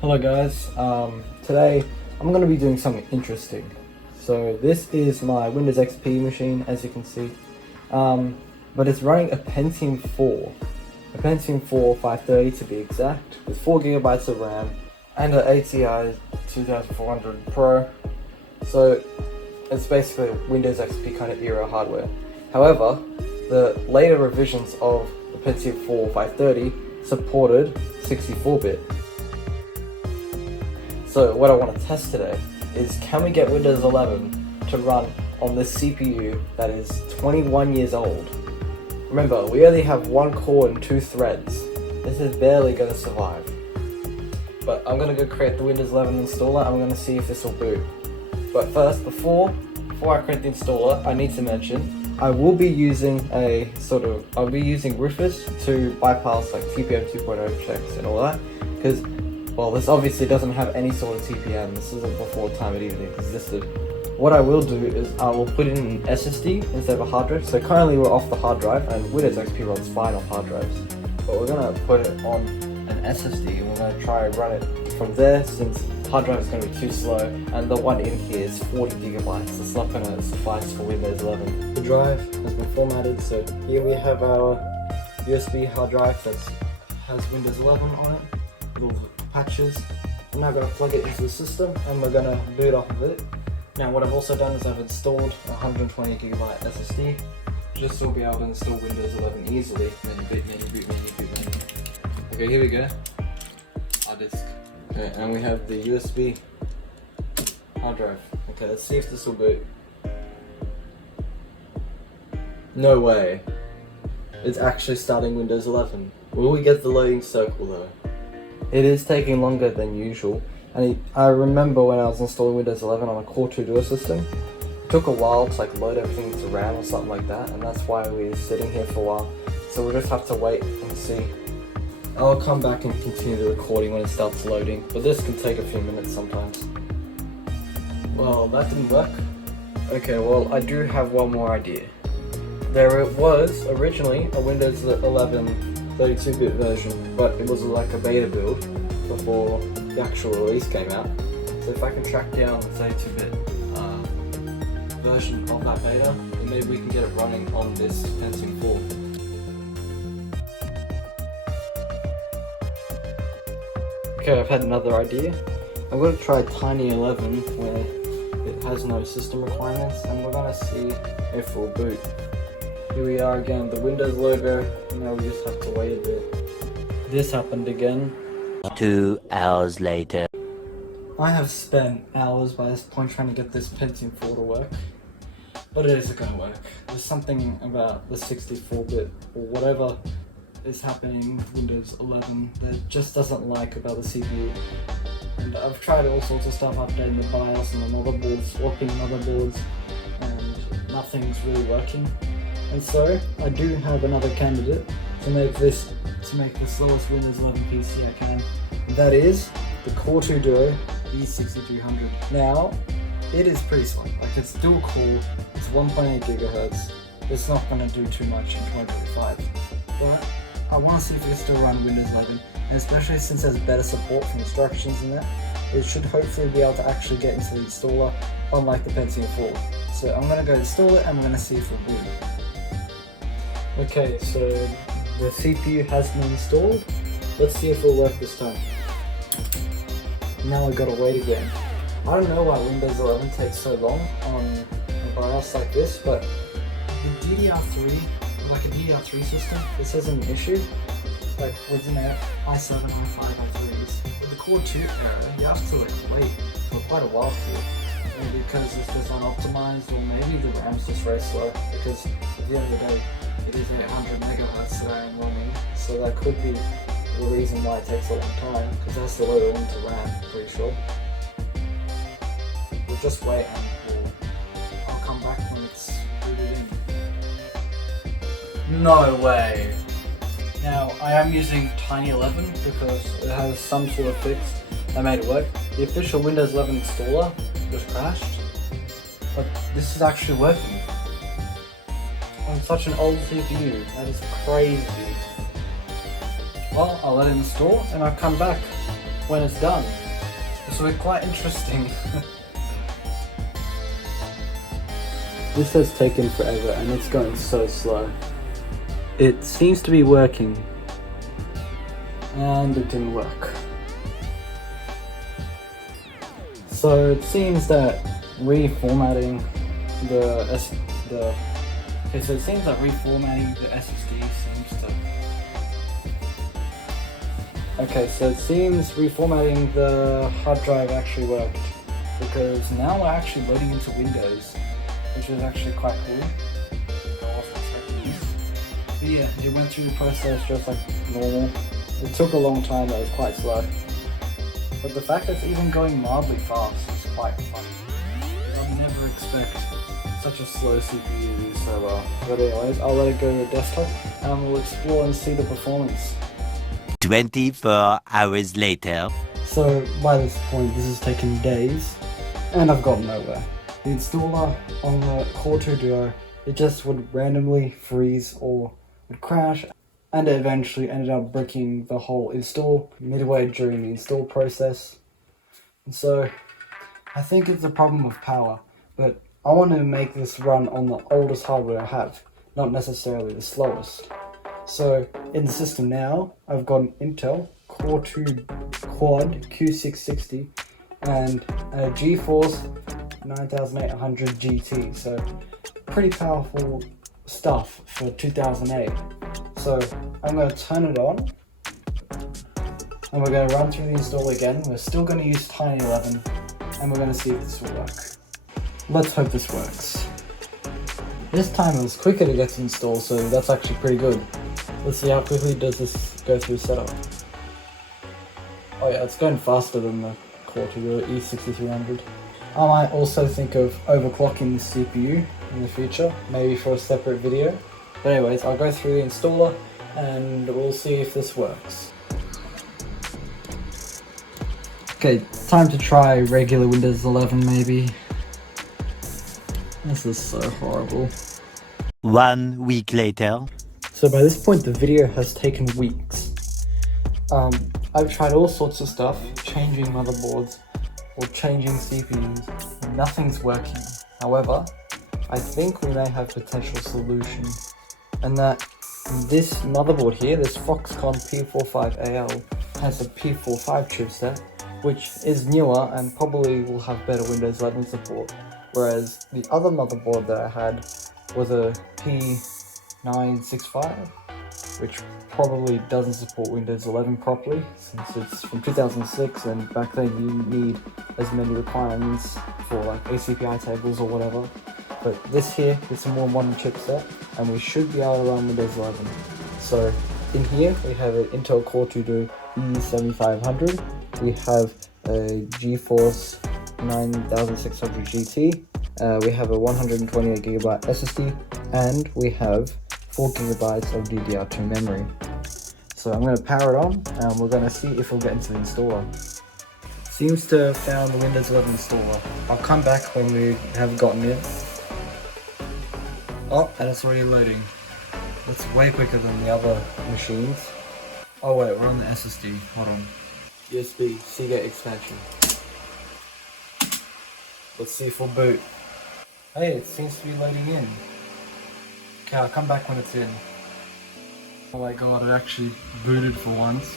Hello guys, today I'm going to be doing something interesting. So this is my Windows XP machine, as you can see, but it's running a Pentium 4, a Pentium 4 530 to be exact, with 4GB of RAM and an ATI 2400 Pro, so it's basically a Windows XP kind of era hardware. However, the later revisions of the Pentium 4 530 supported 64-bit. So what I want to test today is, can we get Windows 11 to run on this CPU that is 21 years old? Remember, we only have one core and 2 threads. This is barely going to survive. But I'm going to go create the Windows 11 installer and I'm going to see if this will boot. But first, before I create the installer, I need to mention I will be using I'll be using Rufus to bypass like TPM 2.0 checks and all that, because well, this obviously doesn't have any sort of TPM. This isn't before time it even existed. What I will do is I will put in an SSD instead of a hard drive. So currently we're off the hard drive and Windows XP runs fine on hard drives. But we're going to put it on an SSD and we're going to try and run it from there, since hard drive is going to be too slow and the one in here is 40GB. It's not going to suffice for Windows 11. The drive has been formatted, so here we have our USB hard drive that has Windows 11 on it. Little patches. I'm now going to plug it into the system and we're going to boot off of it. Now what I've also done is I've installed a 120GB SSD just so we'll be able to install Windows 11 easily. Menu. Okay, here we go. Our disk. Okay, and we have the USB hard drive. Okay, let's see if this will boot. No way. It's actually starting Windows 11. Will we get the loading circle though? It is taking longer than usual, and I remember when I was installing Windows 11 on a Core 2 Duo system, it took a while to like load everything into RAM or something like that, and that's why we were sitting here for a while. So we'll just have to wait and see. I'll come back and continue the recording when it starts loading, but this can take a few minutes sometimes. Well, that didn't work. Okay, well, I do have one more idea. There was originally a Windows 11 32-bit version, but it was like a beta build before the actual release came out. So if I can track down the 32-bit version of that beta, then maybe we can get it running on this Pentium 4. Okay, I've had another idea. I'm going to try Tiny 11 where it has no system requirements, and we're going to see if it will boot. Here we are again, the Windows logo. Now we just have to wait a bit. This happened again. 2 hours later. I have spent hours by this point trying to get this Pentium 4 to work, but it isn't going to work. There's something about the 64-bit or whatever is happening with Windows 11 that it just doesn't like about the CPU. And I've tried all sorts of stuff, updating the BIOS and the motherboard, swapping motherboards, and nothing's really working. And so I do have another candidate to make the slowest Windows 11 PC I can. And that is the Core 2 Duo E6300. Now, it is pretty slow. Like, it's dual core, it's 1.8 GHz. It's not going to do too much in 2025. But I want to see if it can still run Windows 11, and especially since there's better support for instructions in that, it should hopefully be able to actually get into the installer, unlike the Pentium 4. So I'm going to go install it and we're going to see if it'll boot. Okay, so the CPU has been installed. Let's see if it'll work this time. Now I gotta wait again. I don't know why Windows 11 takes so long on a BIOS like this, but the DDR3, like a DDR3 system, this isn't an issue. Like within i7, i5, i3s. With the Core 2 era, you have to like wait for quite a while here. Maybe because it's just unoptimized, or maybe the RAM's just very slow, because at the end of the day, it is 800 megahertz that I am running, so that could be the reason why it takes a long time, because it has to load it into RAM, I'm pretty sure. We'll just wait and I'll come back when it's booted in. No way! Now, I am using Tiny 11 because it has some sort of fix that made it work. The official Windows 11 installer just crashed, but this is actually working. On such an old CPU, that is crazy. Well, I'll let it install and I'll come back. when it's done. So it's quite interesting. This has taken forever and it's going so slow. It seems to be working. And it didn't work. So it seems that reformatting the SSD seems to... Okay, so it seems reformatting the hard drive actually worked, because now we're actually loading into Windows, which is actually quite cool. I wasn't expecting this. But yeah, it went through the process just like normal. It took a long time, it was quite slow. But the fact that it's even going mildly fast is quite funny. I'd never expect such a slow CPU to do so well. But anyways, I'll let it go to the desktop and we'll explore and see the performance. 24 hours later. So by this point, this has taken days and I've gotten nowhere. The installer on the Core 2 Duo, it just would randomly freeze or would crash, and it eventually ended up breaking the whole install midway during the install process. And so I think it's a problem with power, but I want to make this run on the oldest hardware I have, not necessarily the slowest. So in the system now, I've got an Intel Core 2 Quad Q660 and a GeForce 9800 GT, so pretty powerful stuff for 2008. So I'm going to turn it on and we're going to run through the install again. We're still going to use Tiny 11 and we're going to see if this will work. Let's hope this works. This time it was quicker to get to install, so that's actually pretty good. Let's see how quickly does this go through setup. Oh yeah, it's going faster than the Core 2 E6300. I might also think of overclocking the CPU in the future, maybe for a separate video. But anyways, I'll go through the installer and we'll see if this works. Okay, time to try regular Windows 11 maybe. This is so horrible. 1 week later. So by this point the video has taken weeks. I've tried all sorts of stuff, changing motherboards or changing CPUs. Nothing's working. However, I think we may have a potential solution, and that this motherboard here, this Foxconn P45AL, has a P45 chipset, which is newer and probably will have better Windows 11 support, whereas the other motherboard that I had was a P965, which probably doesn't support Windows 11 properly, since it's from 2006 and back then you didn't need as many requirements for like ACPI tables or whatever. But this here is a more modern chipset and we should be able to run Windows 11. So in here we have an Intel Core 2 Duo E7500, we have a GeForce 9600 GT, we have a 128GB SSD, and we have 4GB of DDR2 memory. So I'm going to power it on and we're going to see if we'll get into the installer. Seems to have found the Windows 11 installer. I'll come back when we have gotten in. Oh, and it's already loading. That's way quicker than the other machines. Oh wait, we're on the SSD. Hold on. USB, Seagate expansion. Let's see if we'll boot. Hey, it seems to be loading in. Okay, I'll come back when it's in. Oh my god, it actually booted for once.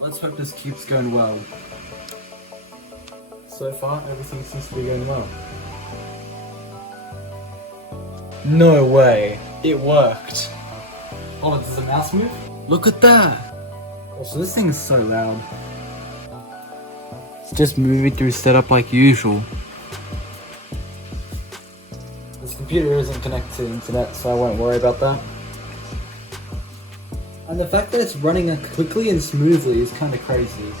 Let's hope this keeps going well. So far, everything seems to be going well. No way, it worked. Oh, does the mouse move? Look at that! Oh, so this thing is so loud. It's just moving through setup like usual. This computer isn't connected to the internet, so I won't worry about that. And the fact that it's running quickly and smoothly is kind of crazy.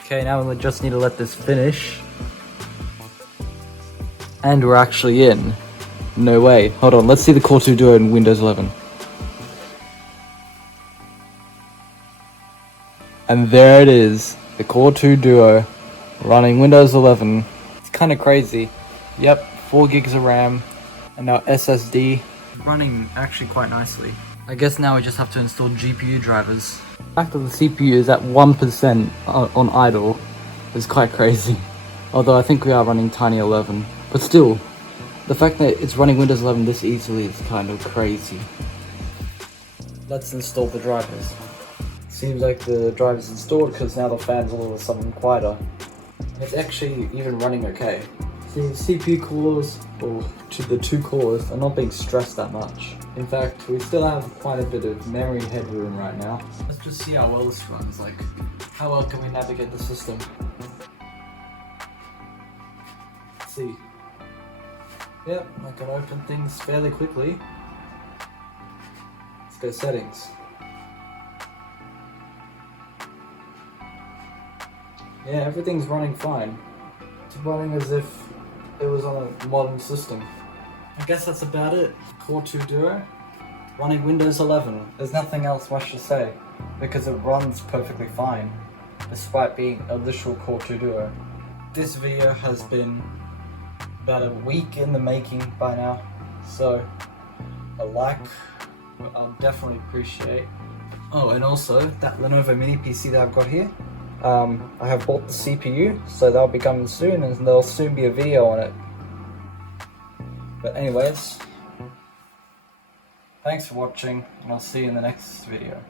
Okay, now we just need to let this finish. And we're actually in. No way. Hold on, let's see the Core 2 Duo in Windows 11. And there it is, the Core 2 Duo running Windows 11. It's kind of crazy. Yep, 4 gigs of RAM and now SSD running actually quite nicely. I guess now we just have to install GPU drivers. The fact that the CPU is at 1% on idle is quite crazy. Although I think we are running Tiny 11. But still, the fact that it's running Windows 11 this easily is kind of crazy. Let's install the drivers. Seems like the driver's installed because now the fan's all of a sudden quieter. It's actually even running okay. The CPU cores, or the two cores, are not being stressed that much. In fact, we still have quite a bit of memory headroom right now. Let's just see how well this runs, like, how well can we navigate the system? Let's see. Yep, I can open things fairly quickly. Let's go settings. Yeah, everything's running fine. It's running as if it was on a modern system. I guess that's about it. Core 2 Duo, running Windows 11. There's nothing else much to say, because it runs perfectly fine, despite being a literal Core 2 Duo. This video has been about a week in the making by now, so a like I'll definitely appreciate. Oh, and also that Lenovo mini PC that I've got here, I have bought the CPU, so that'll be coming soon, and there'll soon be a video on it. But anyways, thanks for watching, and I'll see you in the next video.